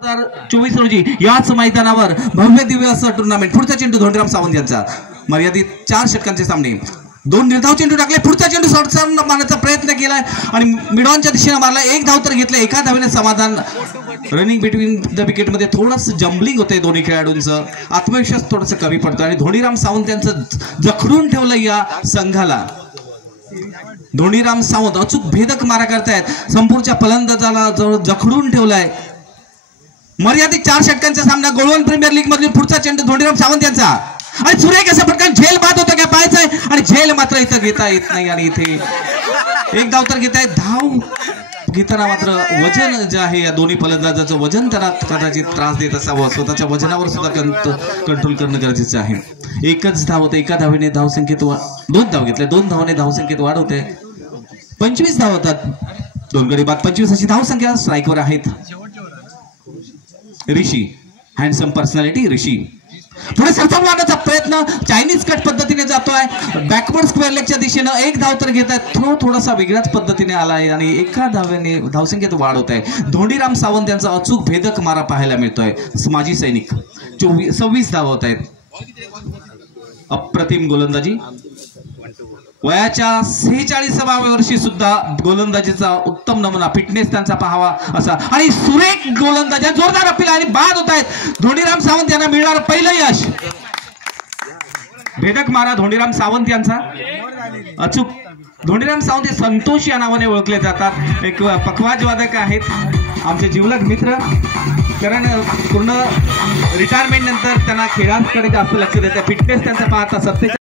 2024 रोजी याच मैदानावर भव्य दिव्य असं टुर्नामेंट पुढचा चेंडू धोंडीराम सावंत यांचा मर्यादित 4 षटकांचे सामने 2 निर्धाव चेंडू टाकले पुढचा चेंडू शॉर्टसर्व मारण्याचा प्रयत्न केलाय आणि मिडॉनच्या दिशेने मारला 1 धाव तर घेतलं एका धावेने समाधान रनिंग बिटवीन द विकेट मध्ये थोडंसं जम्बलिंग होतंय दोन्ही खेळाडूंचं आत्मविश्वास थोडंसं कमी पडतोय आणि धोंडीराम सावंत यांचं जखडून ठेवलं या संघाला धोंडीराम सावंत अचूक भेदक मारा करतायत संपूरच्या फलंदाजाला जखडून ठेवलाय मर्यादित 4 षटकांचा सामना गोलवन प्रीमियर लीग मधील पुढचा चेंडू धोंडीराम सावंत यांचा आणि सुरेख असं पटकन झेल बाद होतं काय पाहायचंय आणि झेल मात्र इथं घेता येत नाही आणि इथे 1 धाव तर घेताय धाव घेताना मात्र वजन जे आहे या दोन्ही फलंदाजाचं वजन त्यांना कदाचित त्रास देत असावं स्वतःच्या वजनावर सुद्धा कंट्रोल करणं गरजेचं आहे 1च धाव होते एका धावेने धावसंख्येत 2 धाव घेतल्या 2 धावाने धावसंख्येत वाढ होते 25 धाव होतात 2 गडी बाद 25 अशी धावसंख्या स्ट्राईकवर आहेत ऋषी हँडसम पर्सनॅलिटी ऋषी पुढे सरसावून मारण्याचा प्रयत्न चायनीज कट पद्धतीने जातोय बॅकवर्ड स्क्वेअर लेगच्या दिशेनं 1 धाव तर घेत आहेत थोडासा वेगळ्याच पद्धतीने आलाय आणि एका धावेने धावसंख्येत वाढ होत आहे धोंडीराम सावंत यांचा अचूक भेदक मारा पाहायला मिळतोय माजी सैनिक 26 धाव होत आहेत अप्रतिम गोलंदाजी वयाच्या 46व्या वर्षी सुद्धा गोलंदाजीचा उत्तम नमुना फिटनेस त्यांचा पाहावा असा आणि सुरेख गोलंदाजी जोरदार अपील आणि बाद होत आहेत धोंडीराम सावंत यांना मिळणार पहिलं यश भेदक मारा धोंडीराम सावंत यांचा अचूक धोंडीराम सावंत हे संतोष या नावाने ओळखले जातात एक पखवाज वादक आहेत आमचे जिवलग मित्र कारण पूर्ण रिटायरमेंट नंतर त्यांना खेळांकडे जास्त लक्ष देतात फिटनेस त्यांचा पाहता 47